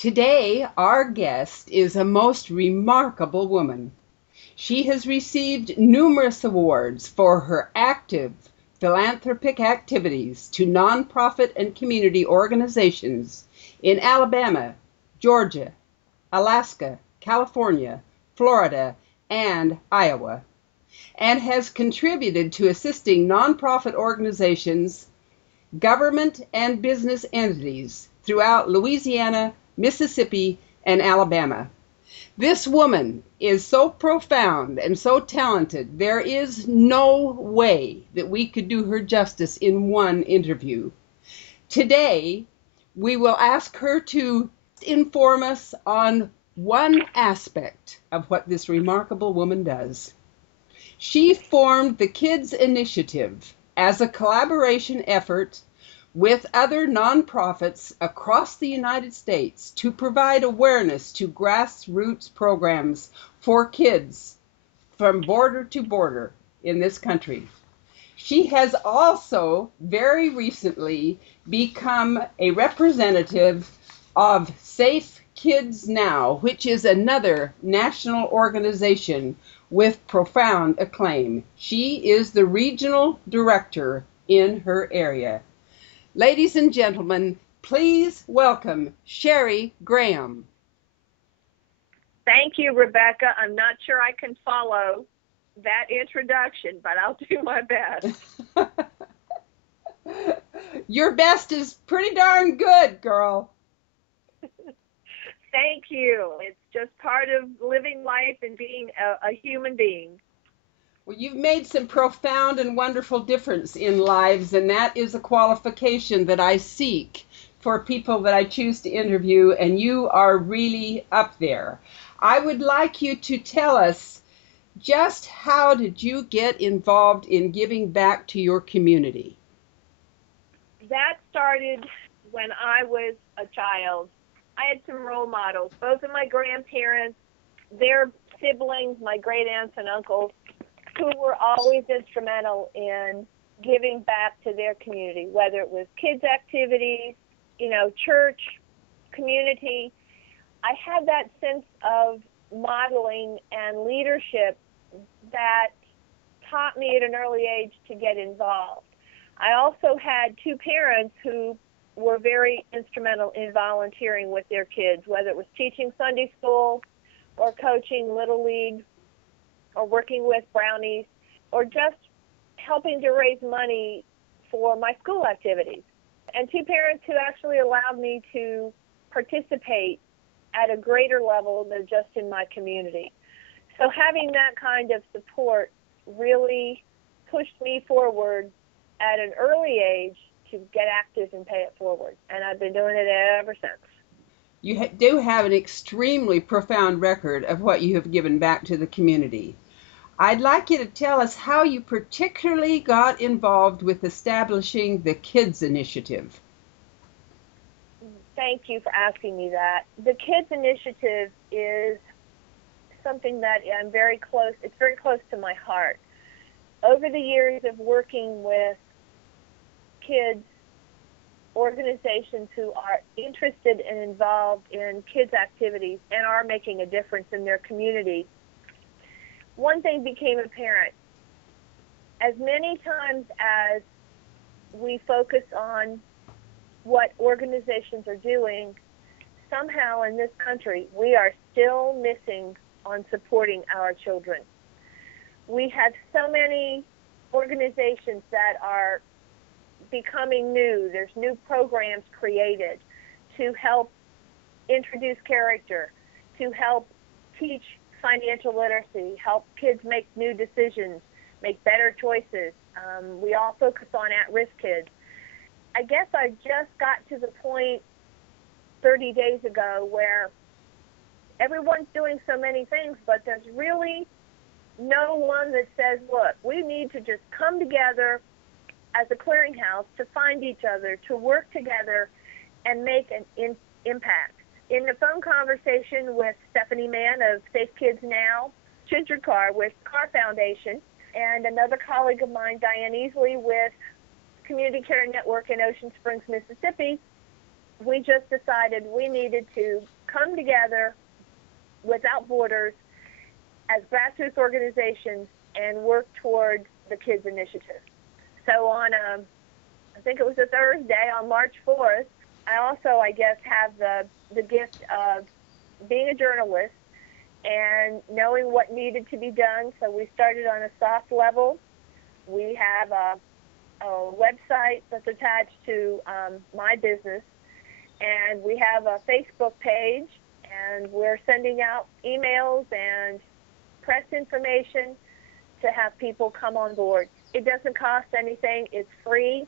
Today, our guest is a most remarkable woman. She has received numerous awards for her active philanthropic activities to nonprofit and community organizations in Alabama, Georgia, Alaska, California, Florida, and Iowa, and has contributed to assisting nonprofit organizations, government, and business entities throughout Louisiana, Mississippi, and Alabama. This woman is so profound and so talented, there is no way that we could do her justice in one interview. Today, we will ask her to inform us on one aspect of what this remarkable woman does. She formed the Kids Initiative as a collaboration effort with other nonprofits across the United States to provide awareness to grassroots programs for kids from border to border in this country. She has also very recently become a representative of Safe Kids Now, which is another national organization with profound acclaim. She is the regional director in her area. Ladies and gentlemen, please welcome Sherrie Graham. Thank you, Rebecca. I'm not sure I can follow that introduction, but I'll do my best. Your best is pretty darn good, girl. Thank you. It's just part of living life and being a human being. Well, you've made some profound and wonderful difference in lives, and that is a qualification that I seek for people that I choose to interview, and you are really up there. I would like you to tell us just how did you get involved in giving back to your community? That started when I was a child. I had some role models, both of my grandparents, their siblings, my great aunts and uncles, who were always instrumental in giving back to their community, whether it was kids' activities, church, community. I had that sense of modeling and leadership that taught me at an early age to get involved. I also had two parents who were very instrumental in volunteering with their kids, whether it was teaching Sunday school or coaching Little League or working with brownies or just helping to raise money for my school activities. And two parents who actually allowed me to participate at a greater level than just in my community. So having that kind of support really pushed me forward at an early age to get active and pay it forward. And I've been doing it ever since. You do have an extremely profound record of what you have given back to the community. I'd like you to tell us how you particularly got involved with establishing the Kids Initiative. Thank you for asking me that. The Kids Initiative is something that it's very close to my heart. Over the years of working with kids, organizations who are interested and involved in kids' activities and are making a difference in their community, one thing became apparent. As many times as we focus on what organizations are doing, somehow in this country we are still missing on supporting our children. We have so many organizations that are becoming new. There's new programs created to help introduce character, to help teach financial literacy, help kids make new decisions, make better choices. We all focus on at-risk kids. I guess I just got to the point 30 days ago where everyone's doing so many things, but there's really no one that says, look, we need to just come together as a clearinghouse to find each other, to work together and make an impact. In the phone conversation with Stephanie Mann of Safe Kids Now, Ginger Carr with Carr Foundation, and another colleague of mine, Diane Easley, with Community Care Network in Ocean Springs, Mississippi, we just decided we needed to come together without borders as grassroots organizations and work towards the Kids Initiative. So on, I think it was a Thursday, on March 4th, I also, I guess, have the gift of being a journalist and knowing what needed to be done. So we started on a soft level. We have a website that's attached to my business, and we have a Facebook page, and we're sending out emails and press information to have people come on board. It doesn't cost anything. It's free.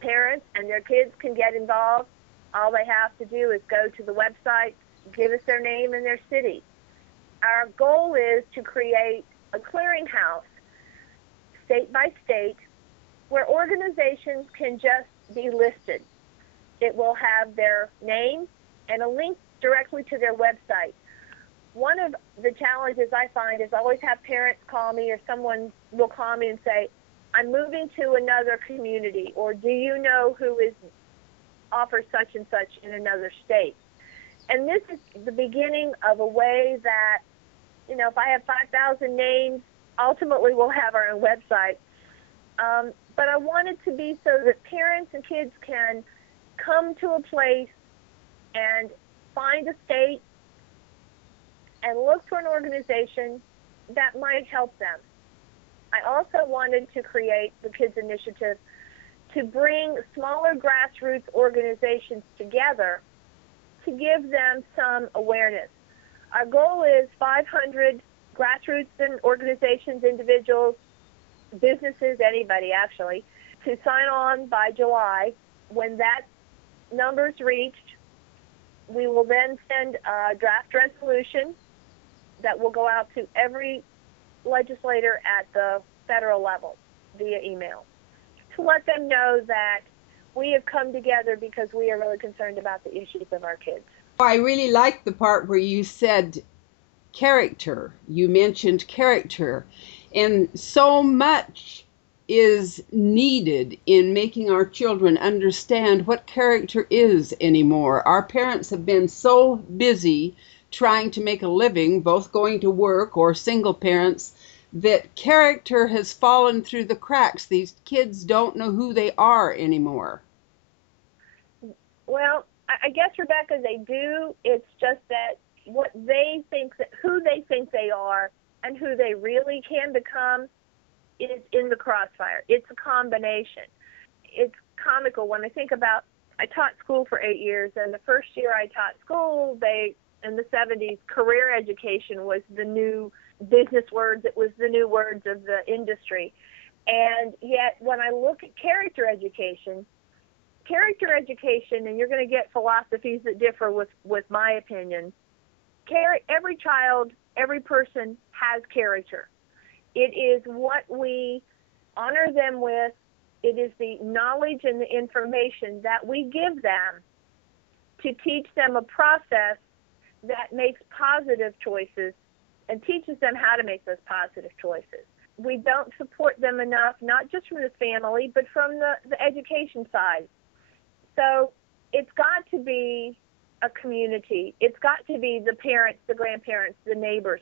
Parents and their kids can get involved. All they have to do is go to the website, give us their name and their city. Our goal is to create a clearinghouse, state by state, where organizations can just be listed. It will have their name and a link directly to their website. One of the challenges I find is I always have parents call me, or someone will call me and say, I'm moving to another community, or do you know who offers such and such in another state? And this is the beginning of a way that, you know, if I have 5,000 names, ultimately we'll have our own website. But I want it to be so that parents and kids can come to a place and find a state and look for an organization that might help them. I also wanted to create the Kids Initiative to bring smaller grassroots organizations together to give them some awareness. Our goal is 500 grassroots and organizations, individuals, businesses, anybody actually, to sign on by July. When that number's reached, we will then send a draft resolution that will go out to every legislator at the federal level via email to let them know that we have come together because we are really concerned about the issues of our kids. I really like the part where you said character. You mentioned character. And so much is needed in making our children understand what character is anymore. Our parents have been so busy trying to make a living, both going to work or single parents, that character has fallen through the cracks. These kids don't know who they are anymore. Well, I guess, Rebecca, they do. It's just that what they think, who they think they are and who they really can become is in the crossfire. It's a combination. It's comical when I think about, I taught school for 8 years, and the first year I taught school, in the 70s, career education was the new business words. It was the new words of the industry. And yet when I look at character education, and you're going to get philosophies that differ with my opinion, every child, every person has character. It is what we honor them with. It is the knowledge and the information that we give them to teach them a process that makes positive choices and teaches them how to make those positive choices. We don't support them enough, not just from the family, but from the education side. So it's got to be a community. It's got to be the parents, the grandparents, the neighbors,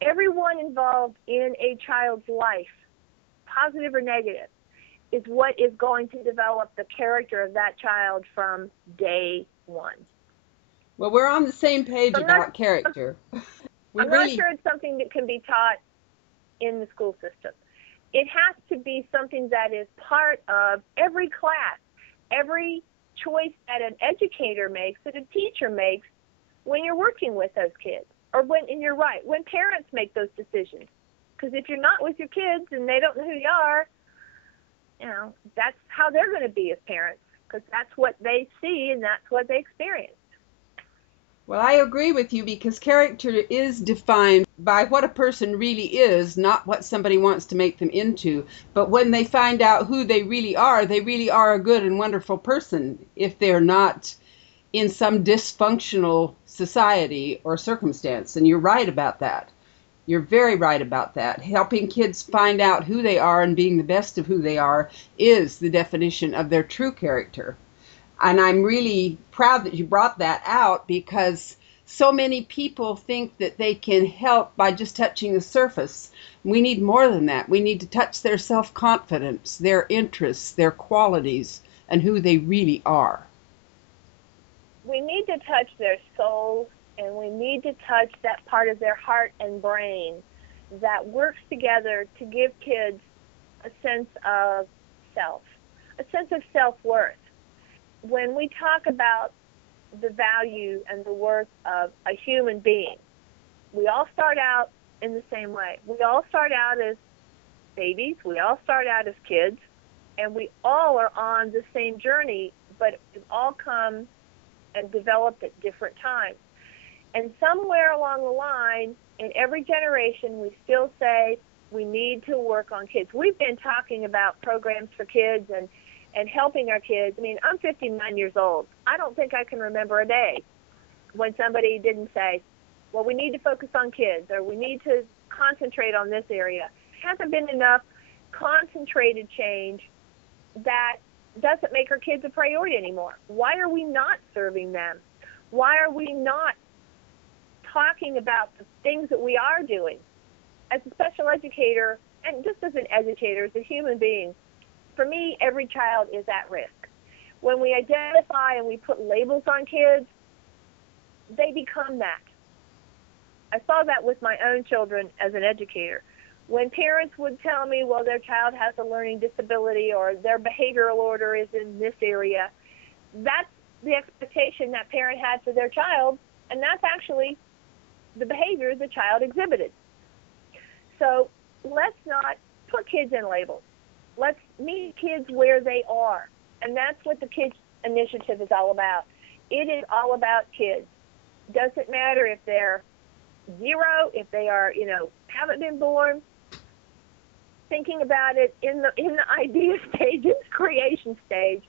everyone involved in a child's life, positive or negative, is what is going to develop the character of that child from day one. Well, we're on the same page about character. I'm not sure it's something that can be taught in the school system. It has to be something that is part of every class, every choice that an educator makes, that a teacher makes when you're working with those kids. And you're right, when parents make those decisions. Because if you're not with your kids and they don't know who you are, that's how they're going to be as parents, because that's what they see and that's what they experience. Well, I agree with you, because character is defined by what a person really is, not what somebody wants to make them into. But when they find out who they really are a good and wonderful person if they're not in some dysfunctional society or circumstance. And you're right about that. You're very right about that. Helping kids find out who they are and being the best of who they are is the definition of their true character. And I'm really proud that you brought that out, because so many people think that they can help by just touching the surface. We need more than that. We need to touch their self-confidence, their interests, their qualities, and who they really are. We need to touch their soul, and we need to touch that part of their heart and brain that works together to give kids a sense of self, a sense of self-worth. When we talk about the value and the worth of a human being, we all start out in the same way. We all start out as babies, we all start out as kids, and we all are on the same journey, but we've all come and developed at different times. And somewhere along the line, in every generation, we still say we need to work on kids. We've been talking about programs for kids and helping our kids. I mean, I'm 59 years old. I don't think I can remember a day when somebody didn't say, well, we need to focus on kids, or we need to concentrate on this area. There hasn't been enough concentrated change that doesn't make our kids a priority anymore. Why are we not serving them? Why are we not talking about the things that we are doing? As a special educator, and just as an educator, as a human being, for me, every child is at risk. When we identify and we put labels on kids, they become that. I saw that with my own children as an educator. When parents would tell me, well, their child has a learning disability or their behavioral order is in this area, that's the expectation that parent had for their child, and that's actually the behavior the child exhibited. So let's not put kids in labels. Let's meet kids where they are, and that's what the Kids Initiative is all about. It is all about kids. Doesn't matter if they're 0, if they are, haven't been born. Thinking about it in the idea stage, in the creation stage,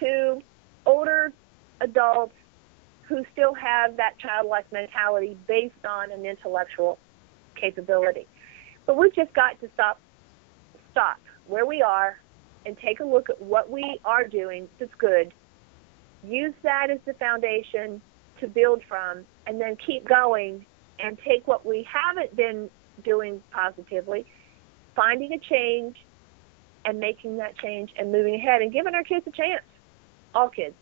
to older adults who still have that childlike mentality based on an intellectual capability. But we've just got to stop where we are and take a look at what we are doing that's good. Use that as the foundation to build from, and then keep going and take what we haven't been doing positively, finding a change and making that change and moving ahead and giving our kids a chance. All kids.